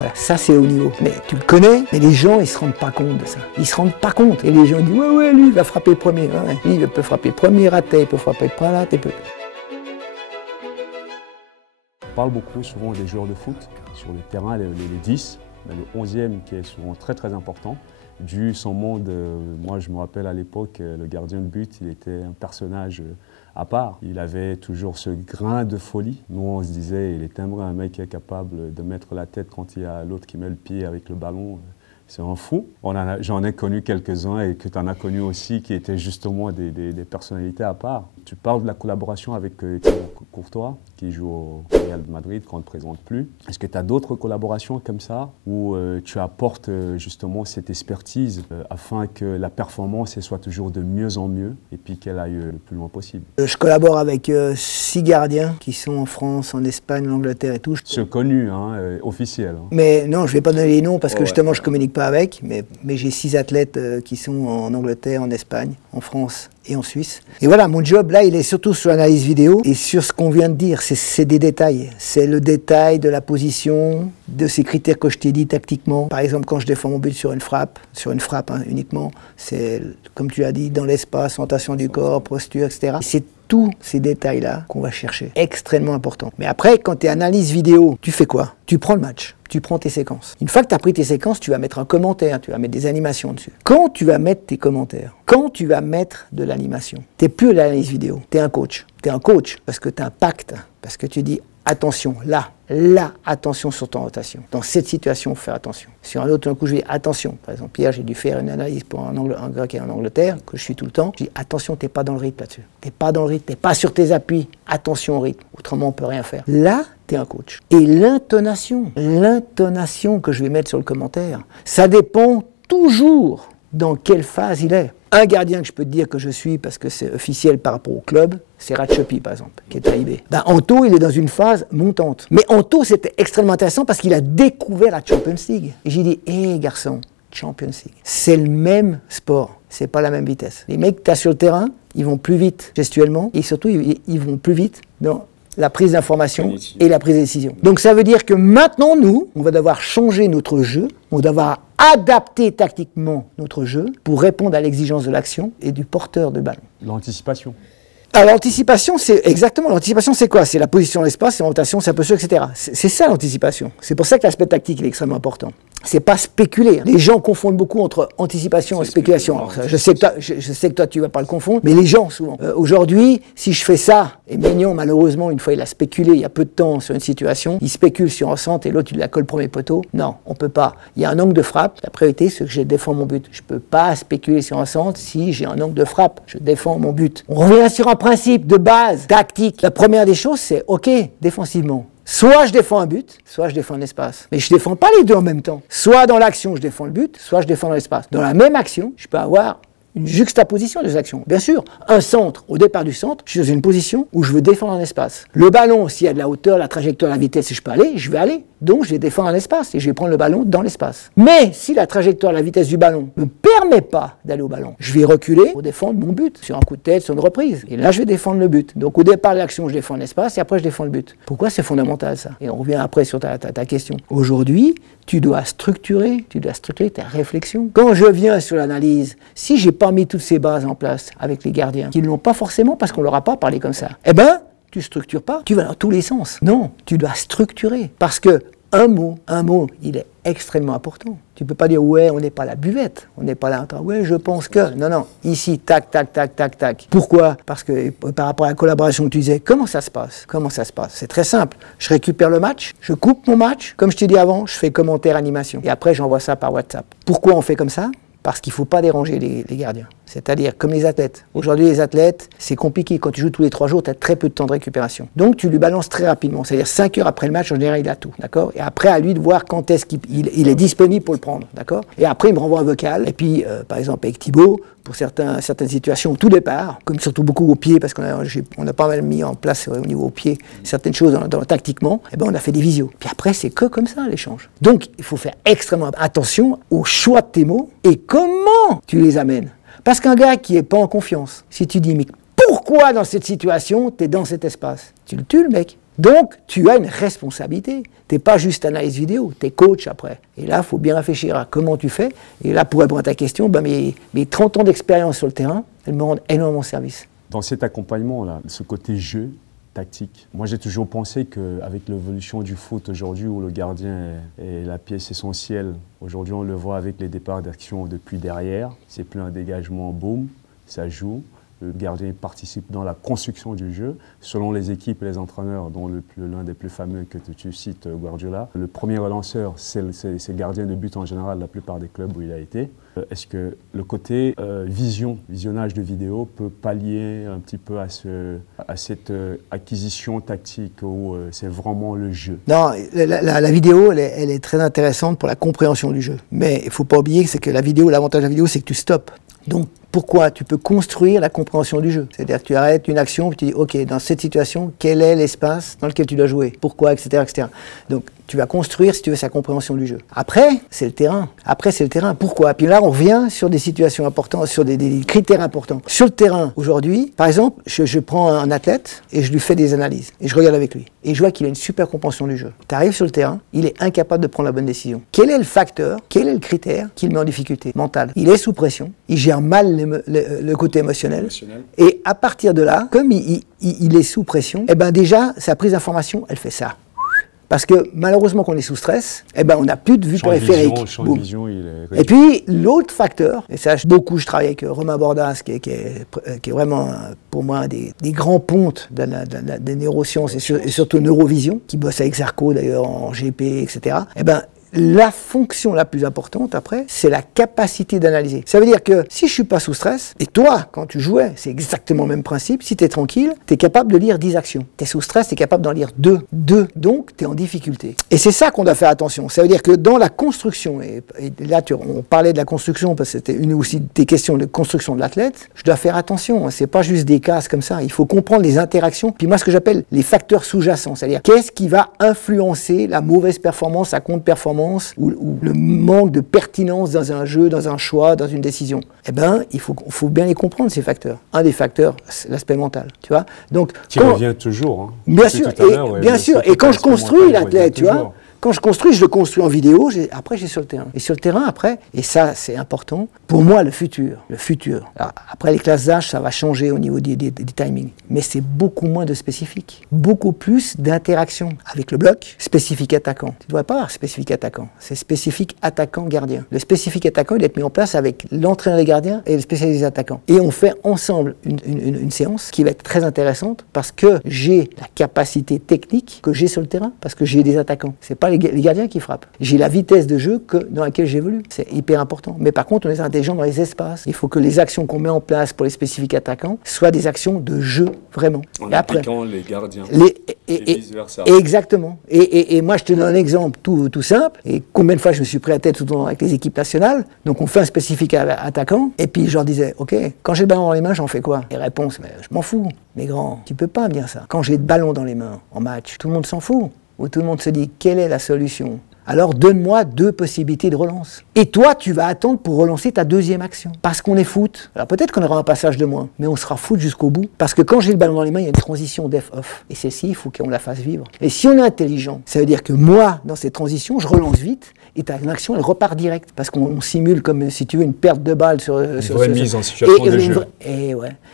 Voilà, ça c'est haut niveau. Mais tu le connais, mais les gens ils se rendent pas compte de ça. Ils se rendent pas compte. Et les gens disent ouais lui il va frapper le premier. Ouais, lui il peut frapper le premier raté, il peut frapper le premier raté. On parle beaucoup souvent des joueurs de foot sur le terrain, les 10, mais le 11e qui est souvent très important. Dû son monde, moi je me rappelle à l'époque, le gardien de but, il était un personnage à part. Il avait toujours ce grain de folie. Nous on se disait, il est un mec qui est capable de mettre la tête quand il y a l'autre qui met le pied avec le ballon. C'est un fou. J'en ai connu quelques-uns et que tu en as connu aussi qui étaient justement des personnalités à part. Tu parles de la collaboration avec Thibaut Courtois qui joue au Real de Madrid qu'on ne présente plus. Est-ce que tu as d'autres collaborations comme ça où tu apportes justement cette expertise afin que la performance soit toujours de mieux en mieux et puis qu'elle aille le plus loin possible? Je collabore avec 6 gardiens qui sont en France, en Espagne, en Angleterre et tout. C'est connu, hein, officiel. Hein. Mais non, je ne vais pas donner les noms parce que justement je ne communique pas avec, mais j'ai 6 athlètes qui sont en Angleterre, en Espagne, en France et en Suisse. Et voilà, mon job là, il est surtout sur l'analyse vidéo et sur ce qu'on vient de dire, c'est des détails. C'est le détail de la position, de ces critères que je t'ai dit tactiquement. Par exemple, quand je défends mon but sur une frappe hein, uniquement, c'est, comme tu as dit, dans l'espace, orientation du corps, posture, etc. C'est tous ces détails-là qu'on va chercher, extrêmement important. Mais après, quand tu es analyse vidéo, tu fais quoi? Tu prends le match. Tu prends tes séquences. Une fois que tu as pris tes séquences, tu vas mettre un commentaire, tu vas mettre des animations dessus. Quand tu vas mettre tes commentaires, quand tu vas mettre de l'animation, tu n'es plus l'analyse vidéo, tu es un coach. Tu es un coach parce que tu impactes, parce que tu dis attention, là, attention sur ton rotation. Dans cette situation, il faut faire attention. Sur un autre coup, je dis attention. Par exemple, hier, j'ai dû faire une analyse pour un gars qui est en Angleterre, que je suis tout le temps. Je dis attention, tu n'es pas dans le rythme là-dessus. Tu n'es pas dans le rythme, tu n'es pas sur tes appuis. Attention au rythme, autrement, on ne peut rien faire. Là, tu es un coach. Et l'intonation que je vais mettre sur le commentaire, ça dépend toujours dans quelle phase il est. Un gardien que je peux te dire que je suis, parce que c'est officiel par rapport au club, c'est Ratchopi, par exemple, qui est à IB. Anto, il est dans une phase montante. Mais Anto, c'était extrêmement intéressant parce qu'il a découvert la Champions League. Et j'ai dit, hé garçon, Champions League, c'est le même sport, c'est pas la même vitesse. Les mecs que tu as sur le terrain, ils vont plus vite gestuellement, et surtout, ils vont plus vite dans la prise d'information et la prise de décision. Donc ça veut dire que maintenant, nous, on va devoir changer notre jeu, on va devoir adapter tactiquement notre jeu pour répondre à l'exigence de l'action et du porteur de ballon. L'anticipation. Alors l'anticipation, c'est exactement, l'anticipation c'est quoi? C'est la position de l'espace, c'est l'orientation, c'est la posture, etc. C'est ça l'anticipation. C'est pour ça que l'aspect tactique est extrêmement important. C'est pas spéculer. Les gens confondent beaucoup entre anticipation et spéculation. Alors, je sais que toi tu vas pas le confondre, mais les gens souvent. Aujourd'hui, si je fais ça, et Maignan malheureusement une fois il a spéculé il y a peu de temps sur une situation, il spécule sur un centre et l'autre il la colle premier poteau. Non, on peut pas. Il y a un angle de frappe. La priorité c'est que je défends mon but. Je peux pas spéculer sur un centre si j'ai un angle de frappe. Je défends mon but. On revient sur un principe de base tactique. La première des choses c'est ok défensivement. Soit je défends un but, soit je défends un espace. Mais je ne défends pas les deux en même temps. Soit dans l'action, je défends le but, soit je défends l'espace. Dans la même action, je peux avoir une juxtaposition des actions. Bien sûr, un centre, au départ du centre, je suis dans une position où je veux défendre un espace. Le ballon, s'il y a de la hauteur, la trajectoire, la vitesse, et je peux aller, je vais aller. Donc, je vais défendre un espace et je vais prendre le ballon dans l'espace. Mais si la trajectoire, la vitesse du ballon ne me permet pas d'aller au ballon, je vais reculer pour défendre mon but, sur un coup de tête, sur une reprise. Et là, je vais défendre le but. Donc, au départ de l'action, je défends l'espace et après, je défends le but. Pourquoi c'est fondamental, ça? Et on revient après sur ta question. Aujourd'hui, tu dois structurer ta réflexion. Quand je viens sur l'analyse, si j'ai pas mis toutes ces bases en place avec les gardiens, qui ne l'ont pas forcément parce qu'on leur a pas parlé comme ça, eh ben, tu structures pas, tu vas dans tous les sens. Non, tu dois structurer. Parce que un mot, il est extrêmement important. Tu peux pas dire, ouais, on n'est pas la buvette, on n'est pas là, ouais, je pense que... Non, ici, tac, tac, tac, tac, tac. Pourquoi? Parce que par rapport à la collaboration que tu disais, comment ça se passe? C'est très simple. Je récupère le match, je coupe mon match, comme je t'ai dit avant, je fais commentaire, animation. Et après, j'envoie ça par WhatsApp. Pourquoi on fait comme ça? Parce qu'il ne faut pas déranger les gardiens. C'est-à-dire comme les athlètes. Aujourd'hui, les athlètes, c'est compliqué. Quand tu joues tous les 3 jours, tu as très peu de temps de récupération. Donc, tu lui balances très rapidement. C'est-à-dire 5 heures après le match, en général, il a tout. D'accord? Et après, à lui de voir quand est-ce qu'il est disponible pour le prendre. D'accord? Et après, il me renvoie un vocal. Et puis, par exemple, avec Thibaut, pour certaines situations, au tout départ, comme surtout beaucoup au pied, parce qu'on a pas mal mis en place au niveau au pied certaines choses tactiquement, eh ben, on a fait des visios. Puis après, c'est que comme ça, l'échange. Donc, il faut faire extrêmement attention au choix de tes mots et comment tu les amènes. Parce qu'un gars qui n'est pas en confiance, si tu dis, mais pourquoi dans cette situation, tu es dans cet espace? Tu le tues, le mec. Donc, tu as une responsabilité. Tu n'es pas juste analyse vidéo, tu es coach après. Et là, il faut bien réfléchir à comment tu fais. Et là, pour répondre à ta question, mes 30 ans d'expérience sur le terrain, elles me rendent énormément service. Dans cet accompagnement-là, ce côté jeu, tactique, moi j'ai toujours pensé qu'avec l'évolution du foot aujourd'hui, où le gardien est la pièce essentielle, aujourd'hui on le voit avec les départs d'action depuis derrière, c'est plus un dégagement, boum, ça joue. Le gardien participe dans la construction du jeu. Selon les équipes et les entraîneurs, dont l'un des plus fameux que tu cites, Guardiola, le premier relanceur, c'est le gardien de but en général, la plupart des clubs où il a été. Est-ce que le côté visionnage de vidéo peut pallier un petit peu à cette acquisition tactique où c'est vraiment le jeu? Non, la vidéo, elle est très intéressante pour la compréhension du jeu. Mais il ne faut pas oublier que la vidéo, l'avantage de la vidéo, c'est que tu stoppes. Donc, pourquoi? Tu peux construire la compréhension du jeu. C'est-à-dire que tu arrêtes une action et tu dis, OK, dans cette situation, quel est l'espace dans lequel tu dois jouer? Pourquoi, etc., etc. Donc, tu vas construire, si tu veux, sa compréhension du jeu. Après, c'est le terrain. Pourquoi? Puis là, on revient sur des situations importantes, sur des critères importants. Sur le terrain, aujourd'hui, par exemple, je prends un athlète et je lui fais des analyses. Et je regarde avec lui. Et je vois qu'il a une super compréhension du jeu. Tu arrives sur le terrain, il est incapable de prendre la bonne décision. Quel est le facteur, quel est le critère qui le met en difficulté mentale? Il est sous pression, il gère mal le côté émotionnel. Et à partir de là, comme il est sous pression, eh ben déjà, sa prise d'information, elle fait ça. Parce que malheureusement, quand on est sous stress, eh ben, on n'a plus de vue périphérique. Et puis, l'autre facteur, et ça, je travaille avec Romain Bordas, qui est vraiment, pour moi, des grands pontes des neurosciences et surtout neurovision, qui bosse avec Zarco, d'ailleurs, en GP, etc. Eh ben, la fonction la plus importante, après, c'est la capacité d'analyser. Ça veut dire que si je ne suis pas sous stress, et toi, quand tu jouais, c'est exactement le même principe, si tu es tranquille, tu es capable de lire 10 actions. Tu es sous stress, tu es capable d'en lire 2. Donc, tu es en difficulté. Et c'est ça qu'on doit faire attention. Ça veut dire que dans la construction, et là, on parlait de la construction, parce que c'était une aussi des questions de construction de l'athlète, je dois faire attention. C'est pas juste des cases comme ça. Il faut comprendre les interactions. Puis moi, ce que j'appelle les facteurs sous-jacents. C'est-à-dire, qu'est-ce qui va influencer la mauvaise performance, la contre-performance, ou le manque de pertinence dans un jeu, dans un choix, dans une décision. Eh bien, il faut bien les comprendre, ces facteurs. Un des facteurs, c'est l'aspect mental, tu vois. Donc, qui revient toujours. Hein. Bien sûr, et quand je construis l'athlète, tu vois, quand je construis, je le construis en vidéo, après j'ai sur le terrain. Et sur le terrain, après, et ça c'est important, pour moi le futur. Alors, après les classes d'âge, ça va changer au niveau des timings. Mais c'est beaucoup moins de spécifique. Beaucoup plus d'interaction avec le bloc, spécifique attaquant. Tu ne dois pas avoir spécifique attaquant, c'est spécifique attaquant-gardien. Le spécifique attaquant, il doit être mis en place avec l'entraîneur des gardiens et le spécialiste des attaquants. Et on fait ensemble une séance qui va être très intéressante parce que j'ai la capacité technique que j'ai sur le terrain, parce que j'ai des attaquants. C'est pas les gardiens qui frappent. J'ai la vitesse de jeu dans laquelle j'évolue. C'est hyper important. Mais par contre, on est intelligent dans les espaces. Il faut que les actions qu'on met en place pour les spécifiques attaquants soient des actions de jeu, vraiment. En appliquant les gardiens. Et vice-versa. Exactement. Et moi, je te donne un exemple tout simple. Et combien de fois je me suis pris la tête tout le temps avec les équipes nationales. Donc, on fait un spécifique attaquant. Et puis, je leur disais, OK, quand j'ai le ballon dans les mains, j'en fais quoi? Les réponses, mais je m'en fous. Mais grand, tu peux pas me dire ça. Quand j'ai le ballon dans les mains en match, tout le monde s'en fout. Où tout le monde se dit, quelle est la solution? Alors donne-moi 2 possibilités de relance. Et toi, tu vas attendre pour relancer ta deuxième action. Parce qu'on est foot. Alors peut-être qu'on aura un passage de moins, mais on sera foot jusqu'au bout. Parce que quand j'ai le ballon dans les mains, il y a une transition def-off. Et celle-ci, il faut qu'on la fasse vivre. Et si on est intelligent, ça veut dire que moi, dans cette transition, je relance vite. Et ta action, elle repart direct. Parce qu'on simule comme, si tu veux, une perte de balle sur vraie mise en situation de jeu.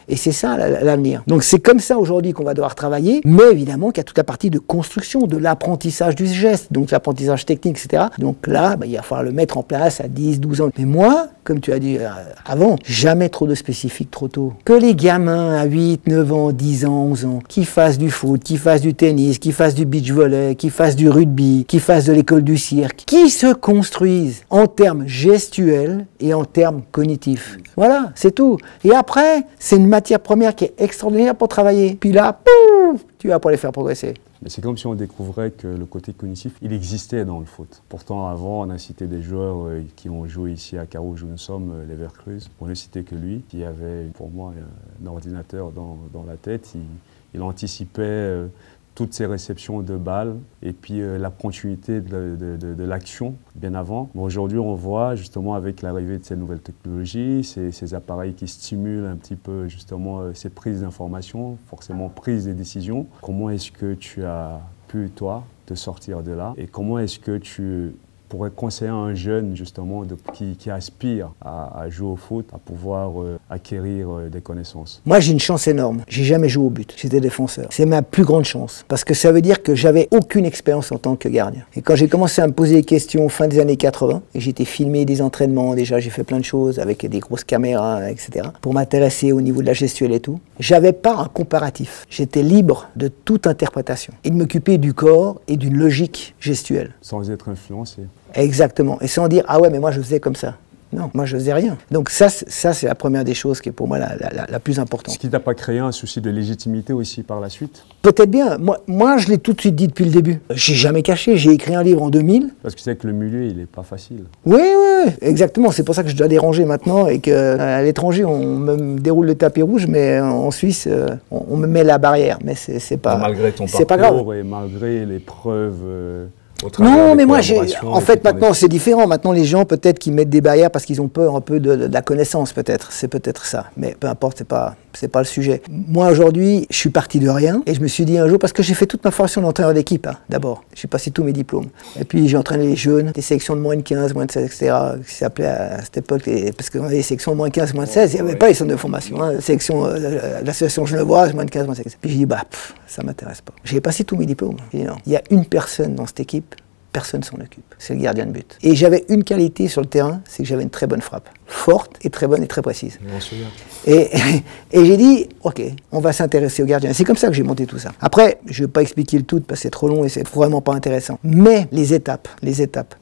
Et c'est ça l'avenir. Donc c'est comme ça aujourd'hui qu'on va devoir travailler, mais évidemment qu'il y a toute la partie de construction, de l'apprentissage du geste, donc l'apprentissage technique, etc. Donc là, il va falloir le mettre en place à 10, 12 ans. Mais moi, comme tu as dit avant, jamais trop de spécifiques trop tôt. Que les gamins à 8, 9 ans, 10 ans, 11 ans, qui fassent du foot, qui fassent du tennis, qui fassent du beach volley, qui fassent du rugby, qui fassent de l'école du cirque, qui se construisent en termes gestuels et en termes cognitifs. Voilà, c'est tout. Et après, c'est une matière première qui est extraordinaire pour travailler. Puis là, pouf, tu vas pouvoir les faire progresser. C'est comme si on découvrait que le côté cognitif, il existait dans le foot. Pourtant, avant, on a cité des joueurs qui ont joué ici à Carouge où nous sommes, Leverkusen. On ne citait que lui, qui avait, pour moi, un ordinateur dans la tête. Il anticipait toutes ces réceptions de balles et puis la continuité de l'action bien avant. Aujourd'hui, on voit justement avec l'arrivée de ces nouvelles technologies, ces appareils qui stimulent un petit peu justement ces prises d'informations, forcément prises des décisions. Comment est-ce que tu as pu, toi, te sortir de là et comment est-ce que tu pourrais conseiller à un jeune justement qui aspire à jouer au foot, à pouvoir acquérir des connaissances? Moi, j'ai une chance énorme. J'ai jamais joué au but. J'étais défenseur. C'est ma plus grande chance parce que ça veut dire que j'avais aucune expérience en tant que gardien. Et quand j'ai commencé à me poser des questions fin des années 80, et j'étais filmé des entraînements, déjà j'ai fait plein de choses avec des grosses caméras, etc. pour m'intéresser au niveau de la gestuelle et tout, j'avais pas un comparatif. J'étais libre de toute interprétation et de m'occuper du corps et d'une logique gestuelle. Sans être influencé. Exactement. Et sans dire, ah ouais, mais moi je faisais comme ça. Non, moi je faisais rien. Donc ça c'est la première des choses qui est pour moi la plus importante. Est-ce qui t'a pas créé un souci de légitimité aussi par la suite? Peut-être bien. Moi je l'ai tout de suite dit depuis le début. J'ai jamais caché. J'ai écrit un livre en 2000. Parce que tu sais que le milieu, il est pas facile. Oui, exactement. C'est pour ça que je dois déranger maintenant et qu'à l'étranger, on me déroule le tapis rouge, mais en Suisse, on me met la barrière. Mais c'est pas. Malgré ton parcours, pas grave. Et malgré les preuves. Non, mais moi, en fait, maintenant, c'est différent. Maintenant, les gens, peut-être, qui mettent des barrières parce qu'ils ont peur un peu de la connaissance, peut-être. C'est peut-être ça. Mais peu importe, c'est pas le sujet. Moi, aujourd'hui, je suis parti de rien. Et je me suis dit un jour, parce que j'ai fait toute ma formation d'entraîneur d'équipe, hein, d'abord. J'ai passé tous mes diplômes. Et puis, j'ai entraîné les jeunes, des sélections de moins de 15, moins de 16, etc., qui s'appelaient à cette époque, parce qu'on avait des sélections de moins de 15, moins de 16, il n'y avait pas les centres de formation. Hein, l'association genevoise, moins de 15, moins de 16. Puis j'ai dit, ça m'intéresse pas. J'ai passé tous mes diplômes. J'ai dit, non, il y a une personne dans cette équipe, personne s'en occupe. C'est le gardien de but. Et j'avais une qualité sur le terrain, c'est que j'avais une très bonne frappe. Forte et très bonne et très précise. Et j'ai dit, ok, on va s'intéresser au gardien. C'est comme ça que j'ai monté tout ça. Après, je ne vais pas expliquer le tout parce que c'est trop long et c'est vraiment pas intéressant. Mais les étapes.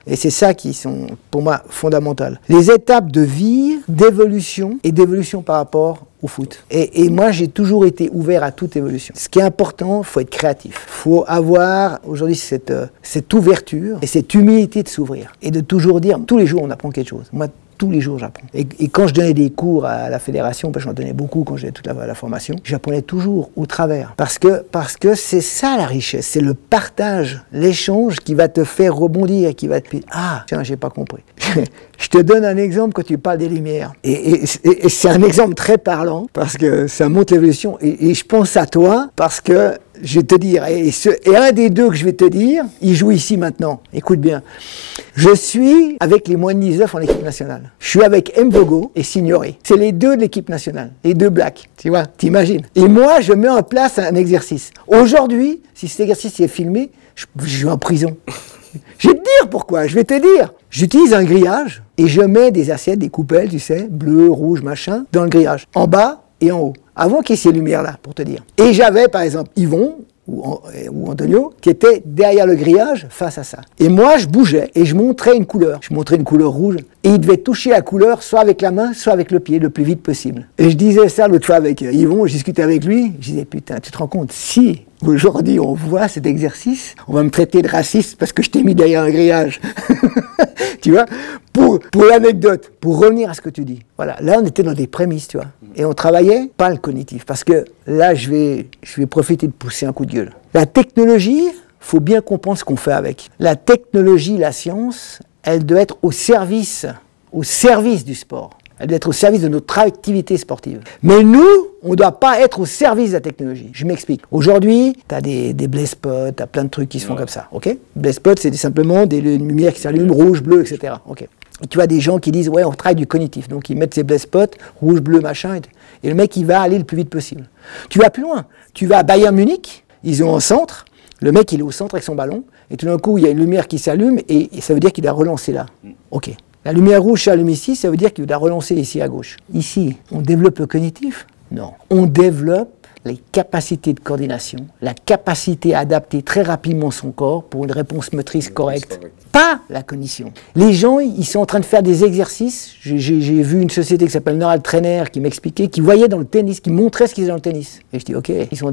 Et c'est ça qui sont, pour moi, fondamentales. Les étapes de vie, d'évolution et d'évolution par rapport au foot. Et moi, j'ai toujours été ouvert à toute évolution. Ce qui est important, il faut être créatif. Il faut avoir aujourd'hui cette ouverture et cette humilité de s'ouvrir. Et de toujours dire, tous les jours, on apprend quelque chose. Moi, tous les jours, j'apprends. Et quand je donnais des cours à la fédération, parce que j'en donnais beaucoup quand j'avais toute la formation, j'apprenais toujours au travers. Parce que c'est ça la richesse, c'est le partage, l'échange qui va te faire rebondir, qui va te dire, ah, tiens, j'ai pas compris. Je te donne un exemple quand tu parles des lumières. Et c'est un exemple très parlant, parce que ça montre l'évolution. Et je pense à toi, parce que je vais te dire, et un des deux que je vais te dire, il joue ici maintenant. Écoute bien. Je suis avec les moins de 19 en équipe nationale. Je suis avec Mbogo et Signori. C'est les deux de l'équipe nationale, les deux blacks. Tu vois, t'imagines. Et moi, je mets en place un exercice. Aujourd'hui, si cet exercice est filmé, je vais en prison. Je vais te dire pourquoi, je vais te dire. J'utilise un grillage et je mets des assiettes, des coupelles, tu sais, bleu, rouge, machin, dans le grillage. En bas et en haut. Avant qu'il y ait ces lumières-là, pour te dire. Et j'avais, par exemple, Yvon ou Antonio, qui était derrière le grillage, face à ça. Et moi, je bougeais et je montrais une couleur. Je montrais une couleur rouge. Et il devait toucher la couleur, soit avec la main, soit avec le pied, le plus vite possible. Et je disais ça l'autre fois avec Yvon, je discutais avec lui. Je disais, putain, tu te rends compte, si aujourd'hui on voit cet exercice, on va me traiter de raciste parce que je t'ai mis derrière un grillage. Tu vois, pour l'anecdote, pour revenir à ce que tu dis. Voilà, là on était dans des prémices, tu vois. Et on travaillait pas le cognitif. Parce que là, je vais profiter de pousser un coup de gueule. La technologie, faut bien comprendre ce qu'on fait avec. La technologie, la science, elle doit être au service du sport. Elle doit être au service de notre activité sportive. Mais nous, on ne doit pas être au service de la technologie. Je m'explique. Aujourd'hui, tu as des blaze spots, tu as plein de trucs qui se font comme ça. Okay, blaze spots, c'est simplement des lumières qui s'allument, rouge, bleu, etc. Okay. Et tu as des gens qui disent, ouais, on travaille du cognitif. Donc ils mettent ces blaze spots, rouge, bleu, machin. Et le mec, il va aller le plus vite possible. Tu vas plus loin. Tu vas à Bayern Munich, ils ont un centre. Le mec, il est au centre avec son ballon. Et tout d'un coup, il y a une lumière qui s'allume et ça veut dire qu'il a relancé là. OK. La lumière rouge s'allume ici, ça veut dire qu'il doit relancer ici à gauche. Ici, on développe le cognitif? Non. On développe les capacités de coordination, la capacité à adapter très rapidement son corps pour une réponse motrice correcte. Pas la cognition. Les gens, ils sont en train de faire des exercices. J'ai vu une société qui s'appelle Neural Trainer qui m'expliquait, qui voyait dans le tennis, qui montrait ce qu'ils faisaient dans le tennis. Et je dis, ok, ils sont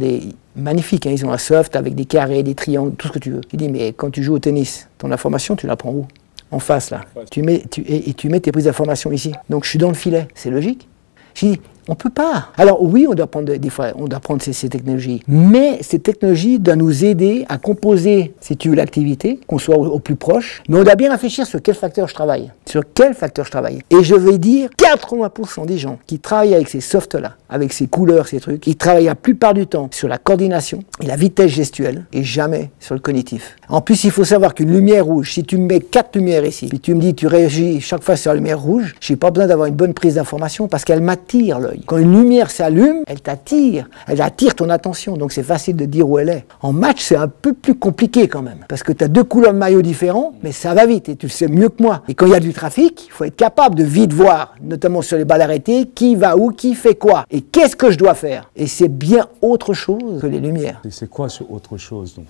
magnifiques, hein, ils ont un soft avec des carrés, des triangles, tout ce que tu veux. Il dit, mais quand tu joues au tennis, ton information, tu la prends où? En face, là. Tu mets tes prises d'information ici. Donc je suis dans le filet. C'est logique. Je dis, On ne peut pas. Alors oui, on doit prendre des fois, on doit prendre ces technologies. Mais ces technologies doivent nous aider à composer, si tu veux, l'activité, qu'on soit au plus proche. Mais on doit bien réfléchir sur quel facteur je travaille. Sur quel facteur je travaille. Et je vais dire, 80% des gens qui travaillent avec ces softs-là, avec ces couleurs, ces trucs, ils travaillent la plupart du temps sur la coordination et la vitesse gestuelle et jamais sur le cognitif. En plus, il faut savoir qu'une lumière rouge, si tu me mets 4 lumières ici, puis tu me dis tu réagis chaque fois sur la lumière rouge, j'ai pas besoin d'avoir une bonne prise d'information parce qu'elle m'attire l'œil. Quand une lumière s'allume, elle t'attire, elle attire ton attention, donc c'est facile de dire où elle est. En match, c'est un peu plus compliqué quand même, parce que tu as 2 couleurs de maillot différents, mais ça va vite et tu le sais mieux que moi. Et quand il y a du trafic, il faut être capable de vite voir, notamment sur les balles arrêtées, qui va où, qui fait quoi, et qu'est-ce que je dois faire. Et c'est bien autre chose que les lumières. Et c'est quoi ce autre chose donc?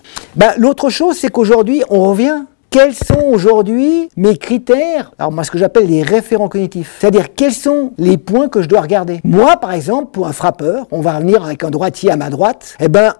L'autre chose, c'est qu'aujourd'hui, on revient. Quels sont aujourd'hui mes critères, alors moi ce que j'appelle les référents cognitifs, c'est-à-dire quels sont les points que je dois regarder. Moi par exemple, pour un frappeur, on va revenir avec un droitier à ma droite,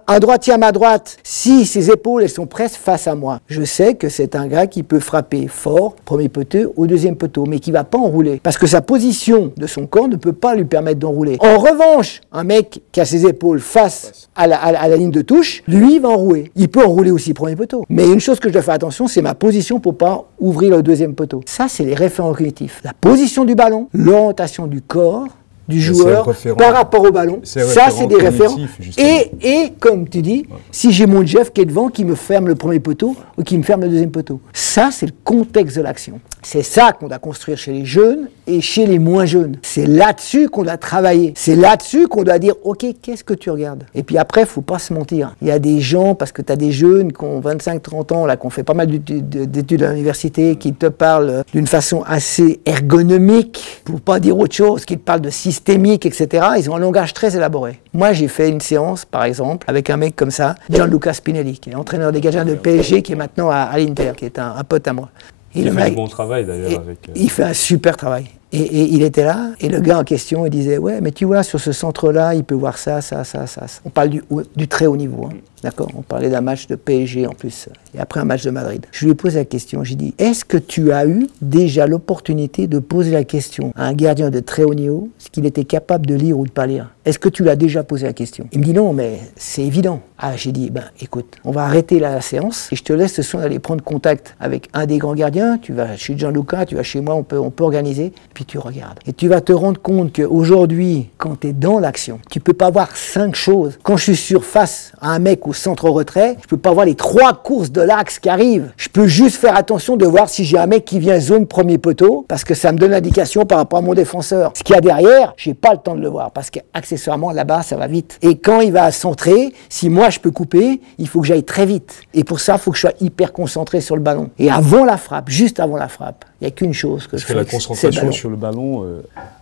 un droitier à ma droite, si ses épaules elles sont presque face à moi, je sais que c'est un gars qui peut frapper fort, premier poteau ou deuxième poteau, mais qui va pas enrouler, parce que sa position de son corps ne peut pas lui permettre d'enrouler. En revanche, un mec qui a ses épaules face à la ligne de touche, lui va enrouler. Il peut enrouler aussi premier poteau, mais une chose que je dois faire attention, c'est ma position pour pas ouvrir le deuxième poteau. Ça, c'est les référents cognitifs. La position du ballon, l'orientation du corps du joueur par rapport au ballon. Ça, c'est des référents. Et comme tu dis, si j'ai mon Jeff qui est devant, qui me ferme le premier poteau ou qui me ferme le deuxième poteau. Ça, c'est le contexte de l'action. C'est ça qu'on doit construire chez les jeunes et chez les moins jeunes. C'est là-dessus qu'on doit travailler. C'est là-dessus qu'on doit dire, OK, qu'est-ce que tu regardes? Et puis après, il ne faut pas se mentir. Il y a des gens, parce que tu as des jeunes qui ont 25-30 ans, là, qui ont fait pas mal d'études à l'université, qui te parlent d'une façon assez ergonomique, pour ne pas dire autre chose, qui te parlent de systémique, etc. Ils ont un langage très élaboré. Moi, j'ai fait une séance, par exemple, avec un mec comme ça, Gianluca Spinelli, qui est entraîneur des gardiens de PSG, qui est maintenant à l'Inter, qui est un pote à moi. Il fait du bon travail d'ailleurs. Il fait un super travail. Et il était là, et le gars en question, il disait, ouais, mais tu vois, sur ce centre-là, il peut voir ça, ça, ça, ça. On parle du très haut niveau, hein. D'accord? On parlait d'un match de PSG en plus, et après un match de Madrid. Je lui ai posé la question, j'ai dit, est-ce que tu as eu déjà l'opportunité de poser la question à un gardien de très haut niveau, ce qu'il était capable de lire ou de pas lire? Est-ce que tu l'as déjà posé la question? Il me dit non, mais c'est évident. Ah, j'ai dit, écoute, on va arrêter la séance, et je te laisse ce soir aller prendre contact avec un des grands gardiens, tu vas chez Gianluca, tu vas chez moi, on peut organiser, puis tu regardes. Et tu vas te rendre compte qu'aujourd'hui, quand tu es dans l'action, tu peux pas voir 5 choses. Quand je suis sur face à un mec au centre retrait, je peux pas voir les 3 courses de l'axe qui arrivent. Je peux juste faire attention de voir si j'ai un mec qui vient zone premier poteau, parce que ça me donne l'indication par rapport à mon défenseur. Ce qu'il y a derrière, j'ai pas le temps de le voir, parce qu'accessoirement là-bas, ça va vite. Et quand il va centrer, si moi je peux couper, il faut que j'aille très vite. Et pour ça, il faut que je sois hyper concentré sur le ballon. Et avant la frappe, juste avant la frappe, il n'y a qu'une chose que je fais. Parce que la concentration sur le ballon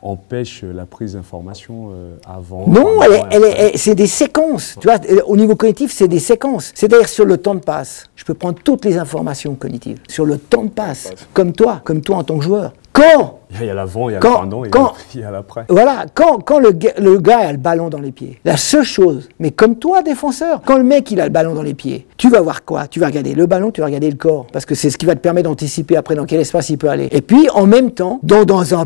empêche la prise d'information avant. Non, c'est des séquences. Tu vois, au niveau cognitif, c'est des séquences. C'est-à-dire sur le temps de passe. Je peux prendre toutes les informations cognitives. Sur le temps de passe, comme toi en tant que joueur. Quand il y a l'avant, il y a le pendant, il y a l'après. Voilà, quand le gars a le ballon dans les pieds, la seule chose, mais comme toi, défenseur, quand le mec il a le ballon dans les pieds, tu vas voir quoi? Tu vas regarder le ballon, tu vas regarder le corps, parce que c'est ce qui va te permettre d'anticiper après dans quel espace il peut aller. Et puis, en même temps, dans un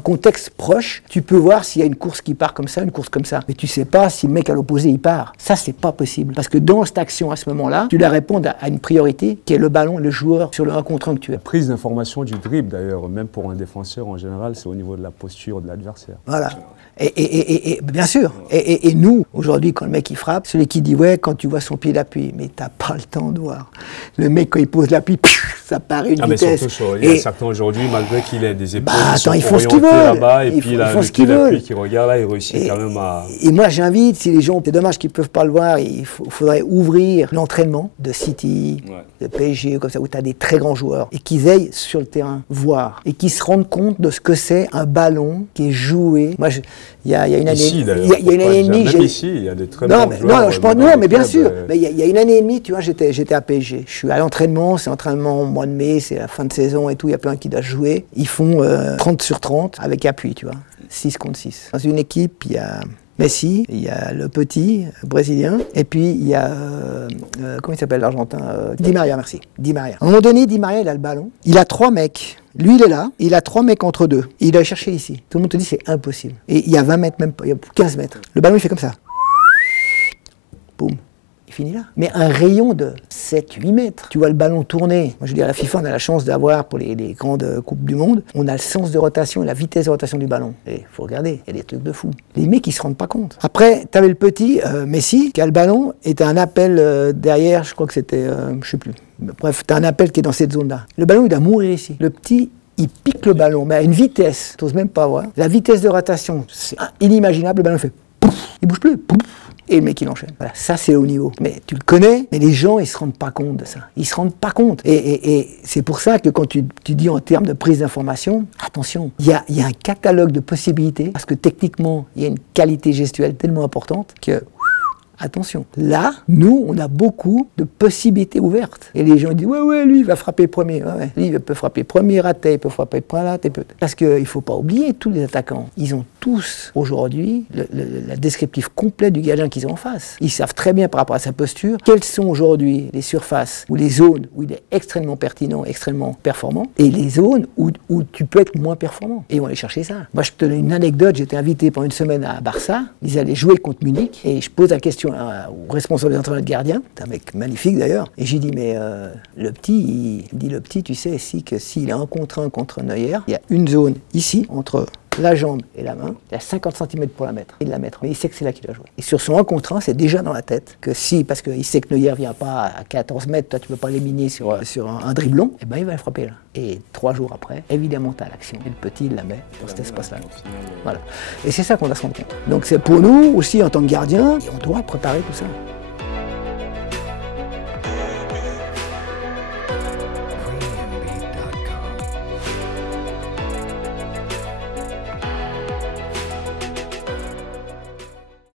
contexte proche, tu peux voir s'il y a une course qui part comme ça, une course comme ça. Mais tu sais pas si le mec à l'opposé, il part. Ça, c'est pas possible. Parce que dans cette action, à ce moment-là, tu dois répondre à une priorité qui est le ballon, le joueur, sur le 1 contre 1 que tu as. La prise d'information du dribble, d'ailleurs, même pour un défenseur en général, c'est au niveau de la posture de l'adversaire. Voilà. Et bien sûr. Et nous, aujourd'hui, quand le mec il frappe, celui qui dit ouais, quand tu vois son pied d'appui, mais t'as pas le temps de voir. Le mec, quand il pose l'appui, ça part une vitesse. Mais surtout, il y a certains aujourd'hui, malgré qu'il ait des épaules qui sont ils font ce qu'ils orientées veulent. là-bas, et puis là, le pied d'appui qui regarde là, il réussit quand même à... Et moi, j'invite, si les gens, c'est dommage qu'ils ne peuvent pas le voir, il faudrait ouvrir l'entraînement de City, de PSG, comme ça, où tu as des très grands joueurs, et qu'ils aillent sur le terrain voir, et qu'ils se rendent compte de ce que c'est un ballon qui est joué. Moi, il y a une année, il y a une année et demie, même ici, il y a des très bons joueurs. Non, je pense, non, mais bien sûr. Mais il y a une année et demie, tu vois, j'étais à PSG. Je suis à l'entraînement, c'est entraînement au mois de mai, c'est la fin de saison et tout, il y a plein qui doivent jouer. Ils font 30 sur 30 avec appui, tu vois, 6 contre 6. Dans une équipe, il y a Messi, il y a le petit brésilien, et puis il y a, comment il s'appelle l'Argentin Di Maria, merci. Di Maria. À un moment donné, Di Maria, il a le ballon. Il a 3 mecs. Lui, il est là, il a 3 mecs entre deux. Il doit chercher ici. Tout le monde te dit c'est impossible. Et il y a 20 mètres, même pas, il y a 15 mètres. Le ballon, il fait comme ça. Boum. Il finit là. Mais un rayon de 7-8 mètres. Tu vois le ballon tourner. Moi, je veux dire, la FIFA, on a la chance d'avoir, pour les grandes Coupes du Monde, on a le sens de rotation et la vitesse de rotation du ballon. Et il faut regarder, il y a des trucs de fou. Les mecs, ils se rendent pas compte. Après, tu avais le petit Messi, qui a le ballon, et tu as un appel derrière, je crois que c'était, je sais plus. Bref, tu as un appel qui est dans cette zone-là. Le ballon, il doit mourir ici. Le petit, il pique le ballon, mais à une vitesse, tu n'oses même pas voir. La vitesse de rotation, c'est inimaginable. Le ballon fait pouf, il bouge plus, pouf. Et le mec, il enchaîne. Voilà, ça, c'est au niveau. Mais tu le connais, mais les gens, ils ne se rendent pas compte de ça. Ils ne se rendent pas compte. Et c'est pour ça que quand tu dis en termes de prise d'information, attention, il y a un catalogue de possibilités, parce que techniquement, il y a une qualité gestuelle tellement importante que... Attention, là, nous, on a beaucoup de possibilités ouvertes. Et les gens disent, ouais, lui, il va frapper premier. Ouais. Lui, il peut frapper premier raté, il peut frapper premier raté. Parce qu'il ne faut pas oublier, tous les attaquants, ils ont tous, aujourd'hui, la descriptif complet du gardien qu'ils ont en face. Ils savent très bien, par rapport à sa posture, quelles sont aujourd'hui les surfaces ou les zones où il est extrêmement pertinent, extrêmement performant, et les zones où tu peux être moins performant. Et ils vont aller chercher ça. Moi, je te donne une anecdote. J'étais invité pendant une semaine à Barça. Ils allaient jouer contre Munich, et je pose la question au responsable des entraînements de gardien, c'est un mec magnifique d'ailleurs, et j'ai dit mais le petit, tu sais ici que s'il est 1 contre 1 contre Neuer, il y a une zone ici entre la jambe et la main, il y a 50 cm pour la mettre, et de la mettre, mais il sait que c'est là qu'il doit jouer. Et sur son 1 contre 1, c'est déjà dans la tête que si, parce qu'il sait que Neuer vient pas à 14 mètres, toi tu peux pas l'éliminer sur un driblon, et ben il va le frapper là. Et 3 jours après, évidemment tu as l'action, et le petit il la met dans cet espace-là. Voilà. Et c'est ça qu'on doit se rendre compte. Donc c'est pour nous aussi en tant que gardien, on doit préparer tout ça.